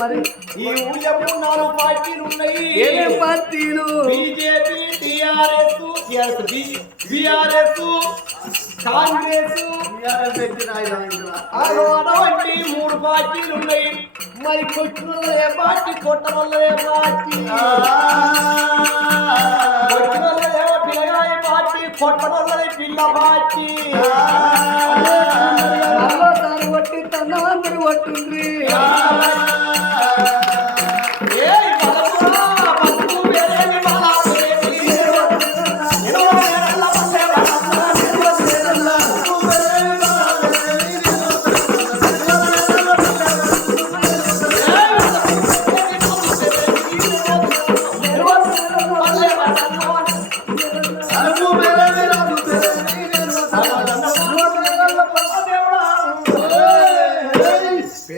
మరి ఈ ఊళ్ళో నాలుగు పార్టీలు ఉన్నాయి. ఏ పార్టీలు? BJP TRS BRS Congress. అటువంటి మూడు పార్టీలు ఉన్నాయి. మరి కొట్టిన ఏ పార్టీ కొట్ట వల్ల ఏ పార్టీ కొట్టిన ఏమో పిల్లగాయ పార్టీ కొట్ట వల్ల పిల్ల పార్టీ. నల్లసారి అందరూ పట్టుండ్రి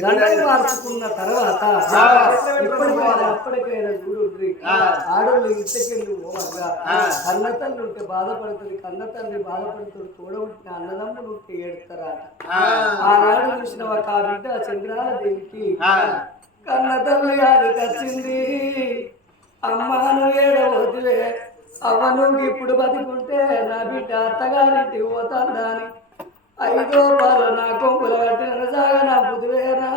పిల్లలు మార్చుకున్న తర్వాత ఇప్పటికైనా అప్పటికైనా చూడుండ్రి ఆడోళ్ళు ఇంతకెళ్ళి పోవగా అన్న తల్లి ఉంటే బాధపడుతుంది కన్న తల్లి బాధపడుతుంది తోడబుట్టిన అన్నదమ్ములు ఉంటే ఏడుతారట ఆనాడు చూసిన ఒక ఆ బిడ్డ చంద్రాల దేవికి కన్న తల్లి అది వచ్చింది. అమ్మాను ఏడవద్దులే. అవ్వ నువ్వు ఇప్పుడు బతికుంటే నా బిడ్డ అత్తగారింటికి పోతాందా అని ఐదో పాలు నా కొంపుల కట్టిన సాగ నా బుధువేనా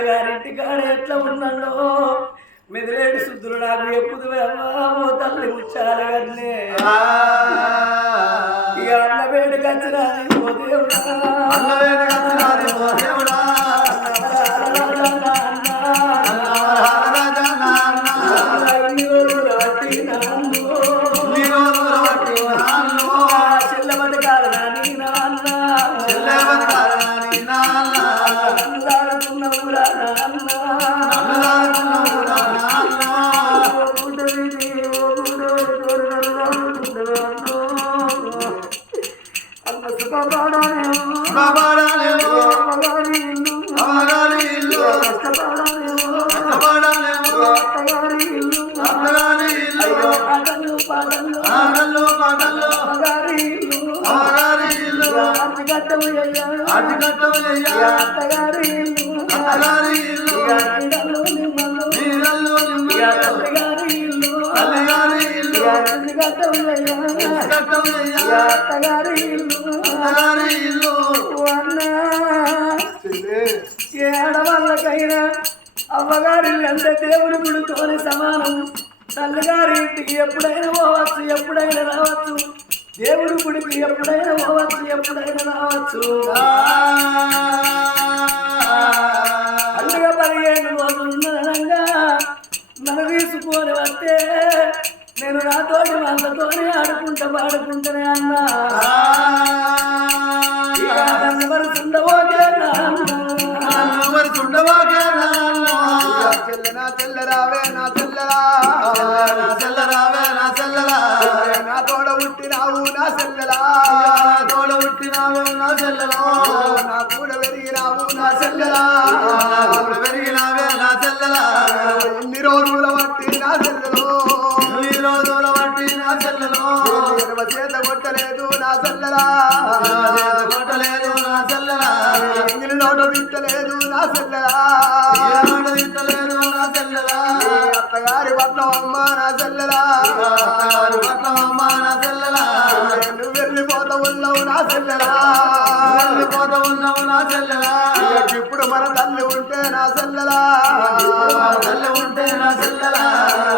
అత్తగారింటి కాడ ఎట్లా ఉన్నాను మెదిలేడు శుద్ధులు నాకు ఎప్పుడు ఓ తల్లి ముచ్చాలి కన్నే. ఇక అన్న వేడికి వచ్చిన ఓ దేవుడా. పగలు పగలు పగలు పగారీలు పగారీలు అతిగట్టమయ్యా అతిగట్టమయ్యా అత్తగారీలు అత్తగారీలు నీడలు నిమ్మలు నీడలు నిమ్మలు అత్తగారీలు అత్తగారీలు అతిగట్టమయ్యా అతిగట్టమయ్యా అత్తగారీలు అత్తగారీలు అన్నా. ఏడవాళ్ళకైనా అవ్వగారిల్లంటే దేవుని గుడితోనే సమానం. తల్లిగారి ఇంటికి ఎప్పుడైనా పోవచ్చు ఎప్పుడైనా రావచ్చు. దేవుడి గుడికి ఎప్పుడైనా పోవచ్చు ఎప్పుడైనా రావచ్చు. పండుగ పదిహేను రోజులున్నదనంగా నన్ను తీసుకొని వస్తే నేను నాతోటి వాళ్ళతోనే ఆడుకుంటా పాడుకుంటూనే అన్నా. చెల్లెనా చెల్లరావే నా చెల్లెలో నా కూడా పెరిగినావు నా చెల్లెలా ఆవిడ పెరిగినావే నా చెల్లెలా ఎన్ని రోజుల బట్టి నా చెల్లెలు ఈ రోజుల బట్టి నా చెల్లెలో చేత కొట్టలేదు నా చెల్లెలా కొట్టలేదు నా చెల్లెలా ఎంగిలి నోట తిట్టలేదు నా చెల్లెలా ఏనాడు తిట్టలేదు అత్తగారి పట్నం అమ్మ నా చెల్లెలా అత్తగారి పట్నం అమ్మ నా చెల్లెలా నువ్వు వెళ్ళిపోతా ఉన్నావు నా చెల్లెలా వెళ్ళిపోతా ఉన్నావు నా చెల్లెలా ఇప్పుడు మన తల్లి ఉంటే నా చెల్లెలా తల్లి ఉంటే నా చెల్లెలా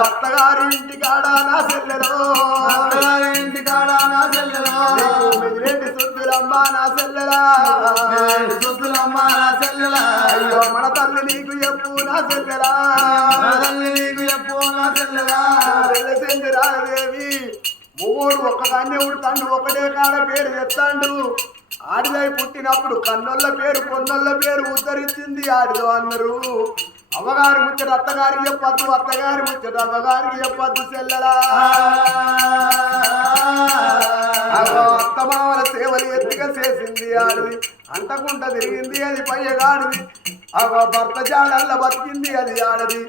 అత్తగారి ఇంటి కాడ నా చెల్లెలో అత్తగారి ఇంటి కాడ నా చెల్లెలో సుద్దులమ్మ నా చెల్లెలా నేను సుద్దులమ్మ నా చెల్లెలా అయ్యో మన తల్లి నీకు చెప్పు నా చెల్లెలా తల్లి నీకు చెప్పు నా చెల్లెలా వెళ్ళసింది రాదేవి మూడు ఒక్కదాన్నే ఉడతాండు ఒకటే కాడ పేరు ఎత్తాండు. ఆడిదై పుట్టినప్పుడు కన్నోళ్ళ పేరు కొన్నోళ్ళ పేరు ఉద్ధరించింది ఆడిదో అన్నారు అవ్వగారి ముచ్చట అత్తగారికి చెప్పద్దు అత్తగారి ముచ్చట అవ్వగారికి చెప్పద్దు సెల్లరా అత్త అత్తమామల సేవలు ఎత్తుగా చేసింది ఆడిది అంటకుండా తిరిగింది అది పయ్యగాడిది. అగో భర్త జాడల్ల బతికింది అది ఆడది.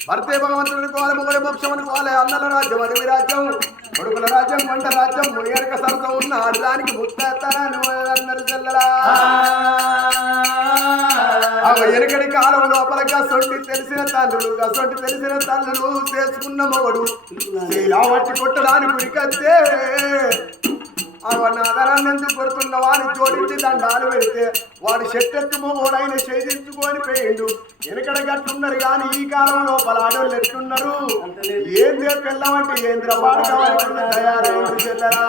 భర్తే భగవంతుడిని కోవాలి మొగడి మోక్షం అనుకోవాలి అన్నల రాజ్యం అడవి రాజ్యం కొడుకుల రాజ్యం వంట రాజ్యం మునియరక సరస ఉన్న ఆడదానికి ముత్తేస్తానని అన్నారు చెల్లరా అవ ఎనకడి కాలం లోపలగా సొంటి తెలిసిన తల్లులుగా సొంటి తెలిసిన తల్లులు చేసుకున్న మొగడు. శ్రీరావట్టి కొట్టడానికి ఉరికత్తే అవ నాదరాన్ని ఎందుకు కొడుతున్నవా అని జోడించి దండాలు పెడితే వాడు చెట్టెత్తు మొగోడైన చేయించుకొని పోయిండు. వెనకడ గట్లున్నారు కానీ ఈ కాలం లోపల ఆడోళ్ళు ఎట్లున్నారు? ఏం లేదు పిల్లమంటే ఏంద్ర పాడుకోవాలి తయారైంది చెల్లరా?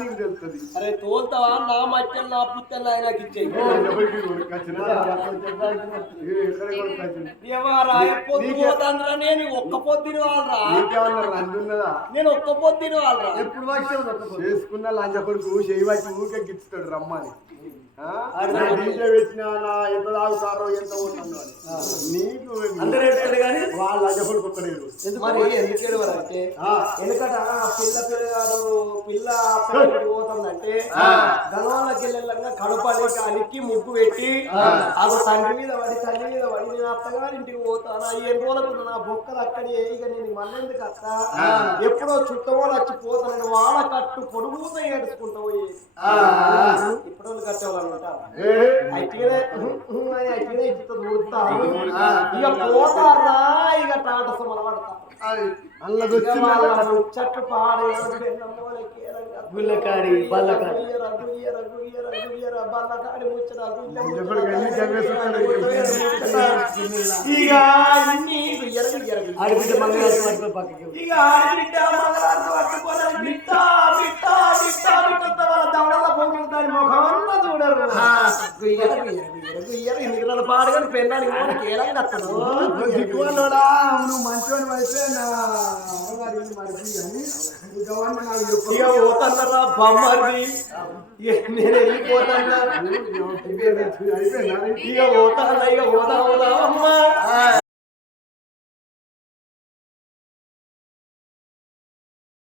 నీకు తెలుస్తుంది. అరే తోల్తావా? నా మధ్య నా పుత్తెల్ ఆయనకి పోతాంద్రా? నేను ఒక్క పొద్దుని వాళ్ళరా? నేను ఒక్క పొద్దుని వాళ్ళరా? ఎప్పుడు చేసుకున్న లంచ కొడుకు చేయి వచ్చి ఊరికే గిచ్చుతాడు రమ్మని. డీజే పెట్టినా ఎంత తాగుతారో ఎంత అని. నీకు అందరూ కానీ? వాళ్ళ లంచ కొడుకు ఒక్కడే మరి? ఎందుకు ఏడవరంటే ఆ. ఎందుకట పిల్ల పిల్లగాడు పిల్ల పోతుందంటే కడపడి ముగ్గు పెట్టి అది తండ్రి మీద పడి తల్లి మీద పడి నేను అత్తగారి ఇంటికి పోతాను? ఏం రోజులకు నా బొక్కలు అక్కడే ఇక నేను మళ్ళెందుకు అత్త? ఎప్పుడో చుట్టమోడు వచ్చి పోతానని వాళ్ళ కట్టు పొడుగుత ఏడుచుకుంటా పోయి ఇప్పుడు ఇక పోతారా ఇక టాట సమల పాడే గుల్లకాడి బల్లకాడి. ఇక ఆడబిడ్డ మంగళారతి పట్టుకొని పక్కకి ఇక ఆడబిడ్డ మంగళారతి పట్టుకొని బిట్ట బిట్ట బిట్ట బిట్ట వాళ్ళ దవడల పొంగిన దాని ముఖం అన్న చూడరు. గుయ్యర గుయ్యర పాడగాని పెళ్ళానికి మనకి ఎలా కత్తను నువ్వు దిక్కువల్లోడా, నువ్వు మంచోని అయితే నా అమ్మగారి మరిచి. ఇక పోతన్నారా ఇక నేను వెళ్ళిపోతాను? అయిపోయిందా? ఇక పోతాను ఇక పోతా అమ్మా.